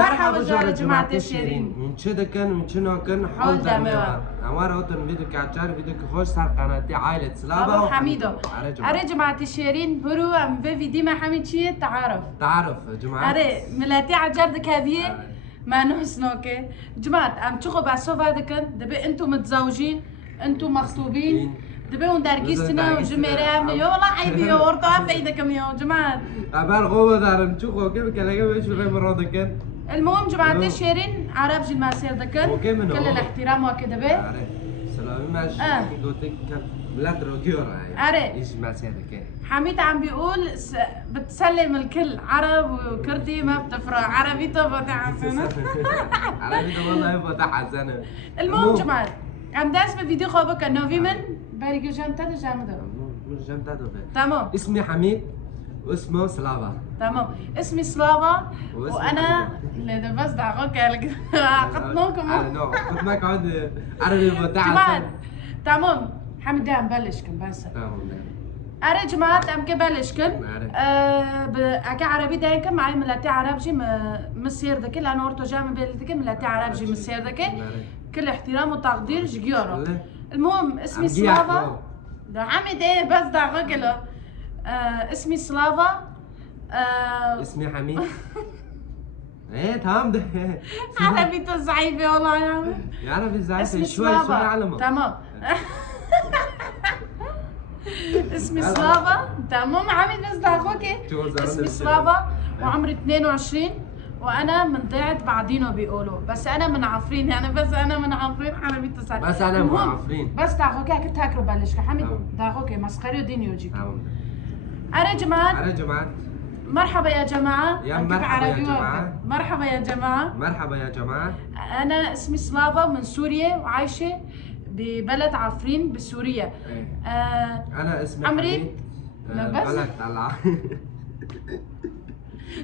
مرحبا جوار جماعة شیرین. من چه دکن من چه نکن حال دمیار. امار اوتن ویدیو کاتچار ویدیو که خوش سر قناتی عائلة سلابة و حمیدو. أري جماعة شیرین برو ام في فيديو مع حميد شيء تعرف. تعرف جماعة. أري ملاتي عجرد كابيه ما نوكي. جماعة ام تشوفوا بعصوفا دكن دبي انتم متزوجين انتم مخطوبين. دبيون دارجيستنا وجميرام يو والله عيبي يو ورطة في ايدكم يو جماعة. أبار غوبة دارم تشوفوا كيف كلاجي ايش غير مرة دكن. المهم جماعة شيرين عرب جيل ماسير دكن كل الاحترام وكذا به. سلامي ماشي دوتك كان بلاد روديورا يعني. ايش ماسير دكن. حميد عم بيقول بتسلم الكل عرب وكردي ما بتفرق عربيته فتح سنة. عربيته والله فتح سنة. المهم جماعة عم داس بفيديو خوبك انه في من باريكو جامتا جامدة. مش جامتا تمام. اسمي حميد واسمه سلافا. تمام اسمي سلافا وانا اللي بس دعوك قالك قطنوكم. قلت معك عاد عربي فتح جماعة تمام حميد ده نبلشكم بس. تمام. أري جماعة أم كبلشكن أكا عربي دايكم معي ملاتي عربجي مسير ذكي لأنه ورتو جامع بلدكي ملاتي عربجي مسير ذكي كل احترام وتقدير جيورو. المهم اسمي سلافا ده حميد ايه بس دعوك له. اسمي سلافا. اسمي حميد. ايه تمام ده. عربيته ضعيفة والله يا عربي ضعيفة اسمي شوي علمه. تمام. اسمي سلافا تمام عمي بس دعوكي. اسمي سلافا وعمري 22 وانا من ضيعت بعدينه بيقولوا بس انا من عفرين يعني بس انا من عفرين عربيته صار. بس انا من عفرين. بس دعوكي كنت هاكرو بلش حميد دعوكي مسخري ودين يوجيك. أري جماعة. أري جماعة. مرحبا يا جماعة. يا مرحبا يا جماعة. مرحبا يا جماعة. مرحبا يا جماعة. أنا اسمي سلافا من سوريا وعايشة ببلد عفرين بسوريا. أنا اسمي عمري بلد طلع.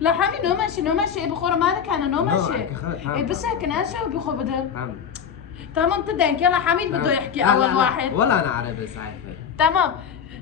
لا حامي نو ماشي بخور مالك أنا نو ماشي. بس هيك ناشا وبيخو بدل. تمام تدين يلا حميد بده يحكي أول واحد. ولا أنا عربي صحيح. تمام.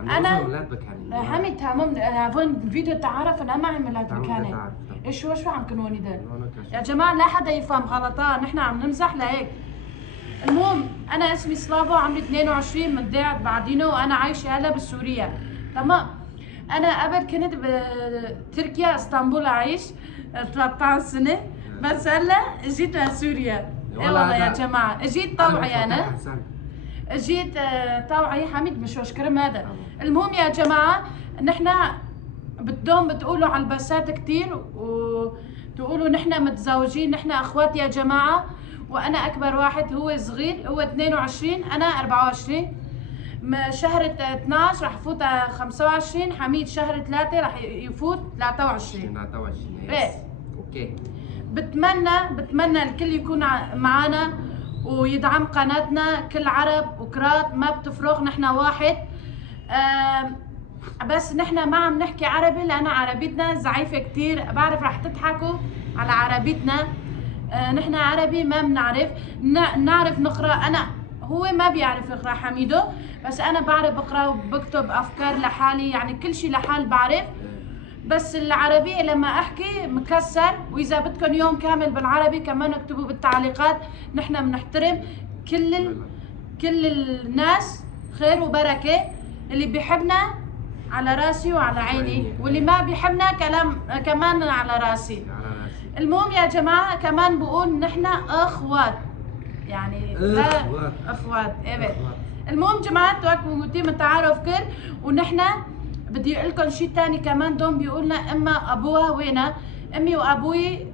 أنا حميد تمام هون فيديو تعرف أنا معي ميلاد بكاني. إيش شو عم كنوني ده؟ يا جماعة لا حدا يفهم غلطات نحن عم نمزح لهيك. المهم أنا اسمي سلافا وعمري 22 متضايقت بعدينه وأنا عايشة هلا بسوريا. تمام. أنا قبل كنت بتركيا اسطنبول أعيش 13 سنة بس هلا جيت لسوريا. إيه والله يا جماعة جيت طوعي أنا. جيت طوعي حميد مش وشكرم هذا. المهم يا جماعة نحن بدهم بتقولوا على البسات كتير وتقولوا نحن متزوجين نحن أخوات يا جماعة وأنا أكبر واحد هو صغير هو 22 أنا 24 شهر 12 رح يفوت 25 حميد شهر 3 رح يفوت 23 ايه اوكي. بتمنى الكل يكون معنا ويدعم قناتنا كل عرب وكرات ما بتفرق نحن واحد. بس نحن ما عم نحكي عربي لأن عربيتنا ضعيفة كتير بعرف رح تضحكوا على عربيتنا. نحن عربي ما بنعرف نعرف نقرأ. أنا هو ما بيعرف يقرأ حميدو بس أنا بعرف بقرأ وبكتب أفكار لحالي يعني كل شيء لحال بعرف. بس العربية لما أحكي مكسر وإذا بدكم يوم كامل بالعربي كمان اكتبوا بالتعليقات. نحن بنحترم كل الناس خير وبركة. اللي بيحبنا على راسي وعلى عيني واللي ما بيحبنا كمان على راسي. المهم يا جماعة كمان بقول نحن أخوات يعني أخوات إيه. المهم جماعة توكلوا موتيم التعارف كل ونحن بدي اقول لكم شيء ثاني كمان دوم بيقولنا اما ابوها وينها. امي وابوي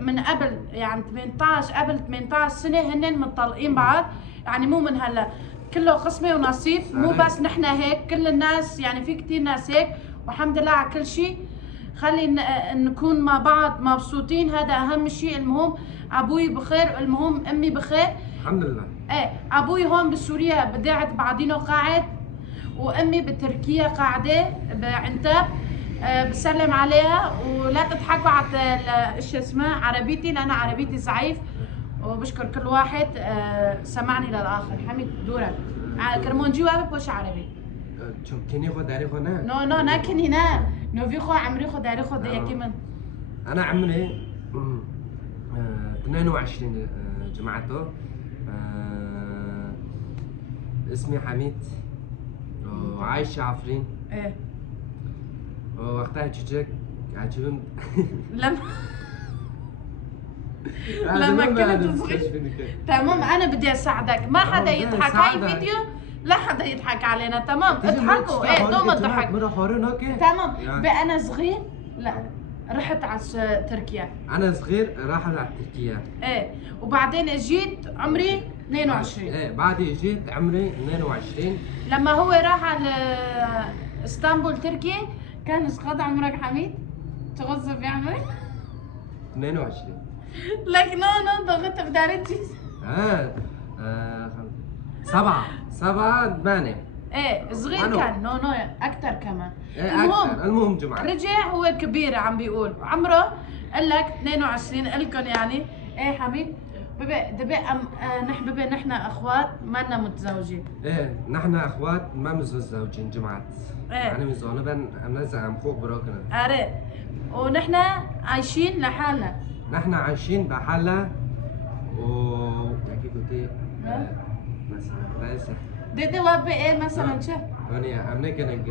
من قبل يعني 18 سنه هن متطلقين بعض يعني مو من هلا كله قسمه ونصيب مو بس نحن هيك كل الناس يعني في كثير ناس هيك والحمد لله على كل شيء. خلي نكون مع بعض مبسوطين هذا اهم شيء. المهم ابوي بخير المهم امي بخير الحمد لله. ايه ابوي هون بسوريا بدعت بعدينه قاعد وامي بتركيا قاعده بعنتاب. بسلم عليها ولا تضحكوا على ايش اسمها عربيتي لان عربيتي ضعيف وبشكر كل واحد سمعني للاخر. حميد دورك كرمون جواب وش عربي كني خو داري خو نا نو ناكني نا نو في خو عمري خو داري خو ده كمان انا عمري 22 جماعته. اسمي حميد وعايش عفرين. ايه وقتها تشيك عجبني لما كنت صغير. تمام انا بدي اساعدك، ما حدا يضحك، هاي فيديو لا حدا يضحك علينا. تمام اضحكوا، ايه دوما اضحك. تمام انا صغير لا رحت على تركيا. انا صغير راح على تركيا. ايه وبعدين اجيت عمري 22. ايه بعدين اجيت عمري 22. لما هو راح على اسطنبول تركيا كان قد عمرك حميد؟ تغزر في عمري؟ 22. لك نو ضغطت بدارتي. 7 8. ايه صغير كان نو اكثر كمان. المهم جماعة رجع هو كبير عم بيقول عمره قال لك 22 لكم يعني. ايه حميد ببي نحن نحن اخوات ما لنا متزوجين. ايه نحن اخوات ما متزوجين جماعة. ايه انا مزونبا منزع عم خوك بروكنا. اري ونحن عايشين لحالنا. نحن عايشين بحالنا كيف قلتي مثلا لا يصح. دي وابي ايه مثلا شو؟ أنا أمنا كان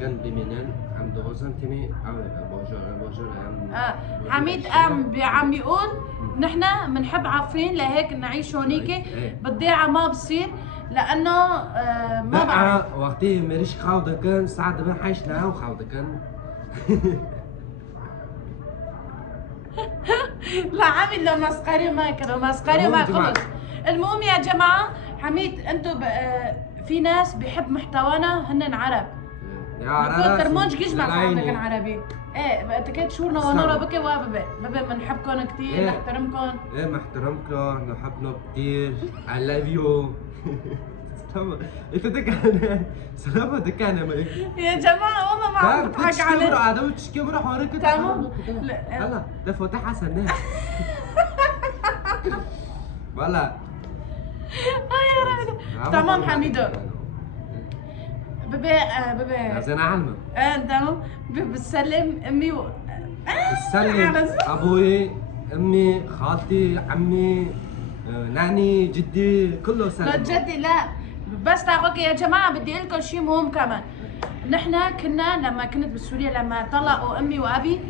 جنبي منين عم دوزن تيمي بوجور حميد عم بيقول نحن بنحب عفرين لهيك نعيش هونيك. بالضيعة ما بصير لأنه ما بعرف وقتي مريش خاوضة كان ساعة ما حيشنا وخاوضة كان. لا عامل له مسخرة ما كانوا مسخرة ما خلص. المهم يا جماعة حميد انتم في ناس بيحب محتوانا هن عرب. يا عرب كرمونج جيجمع صاحبك عربي. ايه تكيت شورنا ونورا بكي واببي ببي بنحبكم كثير نحترمكم. ايه محترمكم نحبكم كثير. I love you. انت دكان سلامة دكان يا جماعة والله ما عم بضحك عليك. عدو تشكبر حوارك. تمام هلا ده فتح حسن والله. تمام حميدو ببي زين علمة. تمام بسلم امي بسلم ابوي امي خالتي عمي ناني جدي كله سلم. لا جدي لا بس تعرفوا يا جماعه بدي اقول لكم شيء مهم كمان. نحن كنا لما كنت بسوريا لما طلقوا امي وابي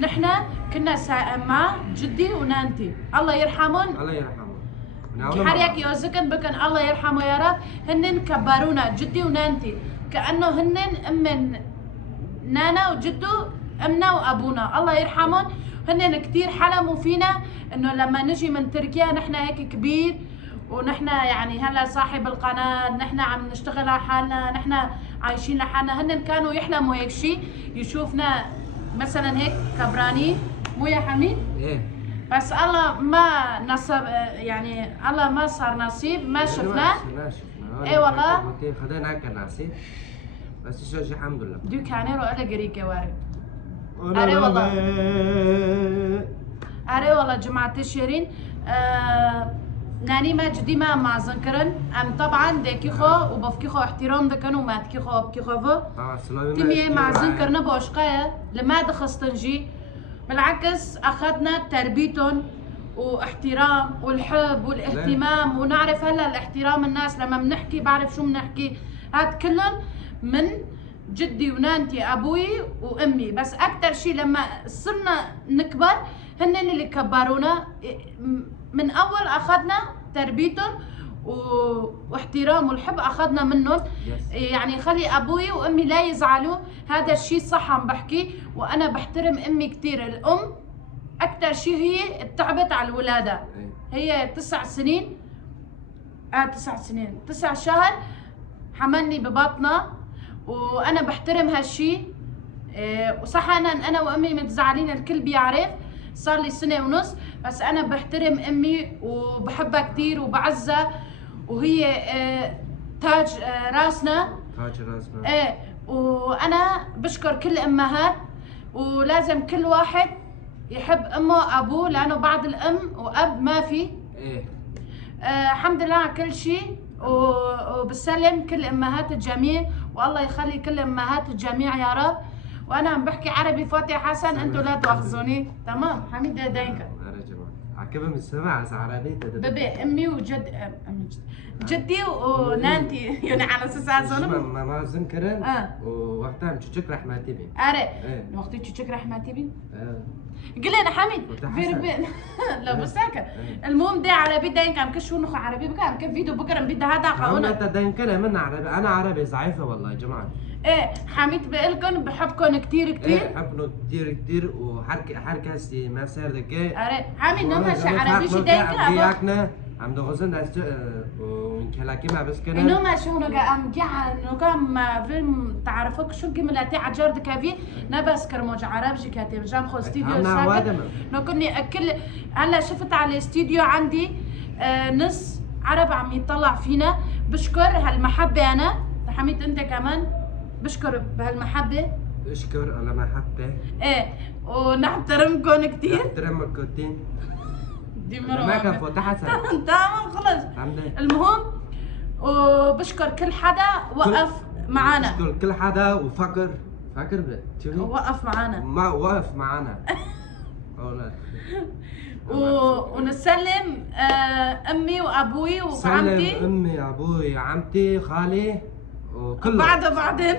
نحن كنا مع جدي ونانتي الله يرحمهم. الله يرحمهم. حريك يوزكن بكن الله يرحمه يا رب. هنن كبرونا جدي ونانتي كأنه هنن أم نانا وجدو أمنا وأبونا الله يرحمهم. هنن كتير حلموا فينا إنه لما نجي من تركيا نحن هيك كبير ونحن يعني هلا صاحب القناة نحن عم نشتغل على حالنا نحن عايشين لحالنا. هنن كانوا يحلموا هيك شيء يشوفنا مثلا هيك كبرانين مو يا حميد؟ إيه بس الله ما نصب يعني الله ما صار نصيب ما شفناه. اي والله خدينا كان نصيب بس شو الحمد لله. دو كانيرو الا قريكه وارد. اري والله اري والله جماعة شيرين ناني ما جدي ما معزنكرن ام طبعا ديكيخو وبفكيخو احترام دكنو ما تكيخو بكيخو تيمي معزنكرنا بوشقايا لما دخستنجي بالعكس اخذنا تربيتهم واحترام والحب والاهتمام ونعرف هلا الاحترام الناس لما بنحكي بعرف شو بنحكي. هاد كلهم من جدي ونانتي ابوي وامي. بس اكثر شيء لما صرنا نكبر هن اللي كبرونا. من اول اخذنا تربيتهم واحترام والحب اخذنا منهم. يعني خلي ابوي وامي لا يزعلوا هذا الشيء صح عم بحكي. وانا بحترم امي كثير. الام اكثر شيء هي تعبت على الولاده. هي 9 سنين 9 سنين 9 شهر حملني ببطنها وانا بحترم هالشيء. وصح انا وامي متزعلين الكل بيعرف صار لي 1.5 سنة بس انا بحترم امي وبحبها كثير وبعزها وهي تاج راسنا. تاج راسنا. ايه وانا بشكر كل الامهات ولازم كل واحد يحب امه وابوه لانه بعد الام واب ما في. ايه الحمد لله على كل شيء وبسلم كل امهات الجميع والله يخلي كل امهات الجميع يا رب. وانا عم بحكي عربي فاتح حسن انتوا لا تواخذوني. تمام حميد داينك. عكبة من السماء على عربيته ببي امي وجد امي جدي ونانتي يعني على اساس هذول ما زنكرن ووقتها مشيك رح ما تبي اري وقتي تشك رح ما تبي قل لي انا حميد فيربين لو بساكن المهم دي عربي داين كان كشو نخ عربي بقى كان فيديو بكره بدي هذا قاونا انت داين كلام من عربي انا عربي ضعيفه والله يا جماعه ايه حميد بقلكن بحبكن كتير ايه بحبكن كتير وحركه هستي ما صار ذكي اري حميد نما شي عربي شي داين كلام عم دغزن دست ونكلاكي ما بس كنا انو ما شو نقا ام جا نقا ما فيلم تعرفوك شو كملاتي عجر دكافي نبس كرموج عرب جي كاتب جام خو استديو ساكن نكوني اكل هلا شفت على الاستديو عندي نص عرب عم يطلع فينا بشكر هالمحبه انا حميد انت كمان بشكر بهالمحبه اشكر على محبه ايه ونحترمكم كثير نحترمكم كثير دي مرة ما كان فوتها حسن تمام خلص المهم وبشكر كل حدا وقف معنا بشكر كل حدا وفكر شوفي وقف معنا ما وقف معنا ونسلم امي وابوي وعمتي سلم امي ابوي عمتي خالي وكله بعدين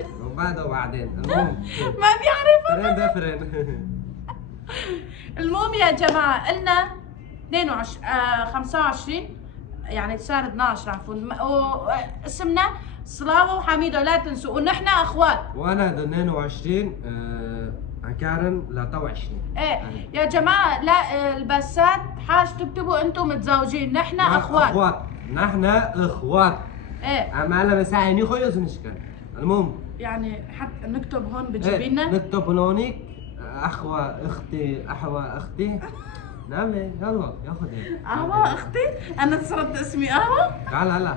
المهم ما بيعرف فرين ده فرين المهم يا جماعه قلنا 25 يعني صار 12 عفوا واسمنا صلاوه وحميده لا تنسوا ونحن اخوات وانا 22 كارن لا 23 ايه يا جماعه لا البسات حاج تكتبوا انتم متزوجين نحن اخوات نحن اخوات ايه اما انا مساعيني خويا زنشكن المهم يعني حتى نكتب هون بجيبينا نكتب هونيك احوى اختي نعم يلا ياخذ قهوة اختي انا صرت اسمي قهوة هلا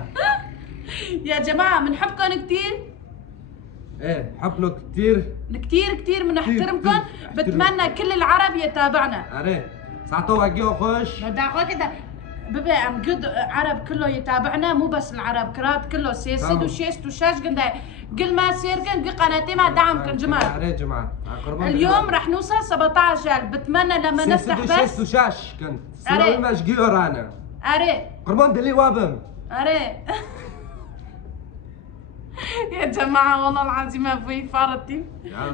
يا جماعة بنحبكم كثير ايه حبنا كثير بنحترمكم بتمنى كل العرب يتابعنا اري ساعتو اجيو خوش بدعوا كده ببي ام جد عرب كله يتابعنا مو بس العرب كرات كله سيسد وشيست وشاش قندا قل ما سير كن قناتي ما دعمكم جماعه اري جماعه اليوم رح نوصل 17 بتمنى لما نفتح بس شيست وشاش كنت سلام ما شقيو رانا اري قربان دلي وابم اري يا جماعة والله العظيم ما في فارتي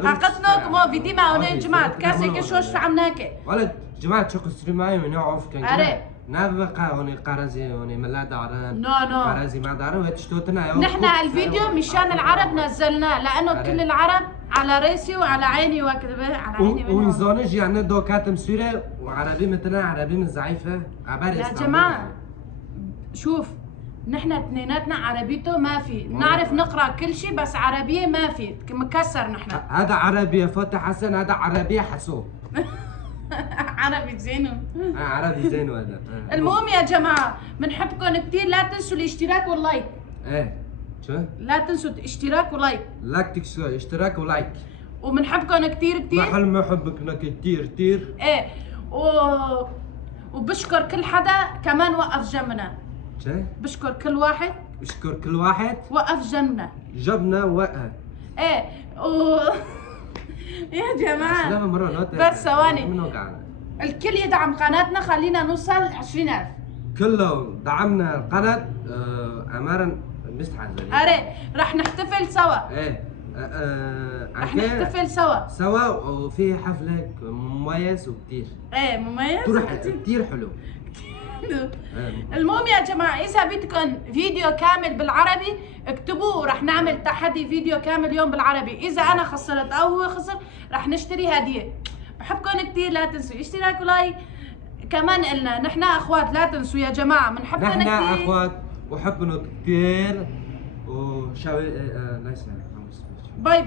حقتنا ما في ديما هنا يا جماعة كاسي كشوش عمناكي ولد جماعة شو قصري معي من يعرف كان اري نابقى هوني قرزي هوني ملا دارن نو قرزي ما دارن وتشتوتنا نحن الفيديو مشان العرب نزلناه لانه كل العرب على راسي وعلى عيني وكذا على عيني ويزونج يعني دو كاتم سوري وعربي مثلنا عربي من ضعيفه عبارة يا جماعة شوف نحن اثنيناتنا عربيته ما في نعرف نقرا كل شيء بس عربيه ما في مكسر نحن هذا عربي يا فتح حسن هذا عربي حسو عربي زينو عربي زينو هذا المهم يا جماعه بنحبكم كثير لا تنسوا الاشتراك واللايك ايه شو لا تنسوا اشتراك ولايك لا تنسوا اشتراك ولايك وبنحبكم كثير محل ما حبكنا كثير ايه وبشكر كل حدا كمان وقف جنبنا شو بشكر كل واحد وقف جنبنا وقف ايه يا جماعة بس ثواني الكل يدعم قناتنا خلينا نوصل 20,000 كله دعمنا القناة أمارا مستحزن أري رح نحتفل سوا ايه رح نحتفل سوا وفي حفلة مميز وكتير ايه مميز كتير حلو المهم يا جماعة إذا بدكم فيديو كامل بالعربي اكتبوا ورح نعمل تحدي فيديو كامل يوم بالعربي إذا أنا خسرت أو هو خسر رح نشتري هدية بحبكم كتير لا تنسوا اشتراك ولايك كمان قلنا نحن أخوات لا تنسوا يا جماعة بنحبكم كتير نحن أخوات وحبنا كتير وشاوي باي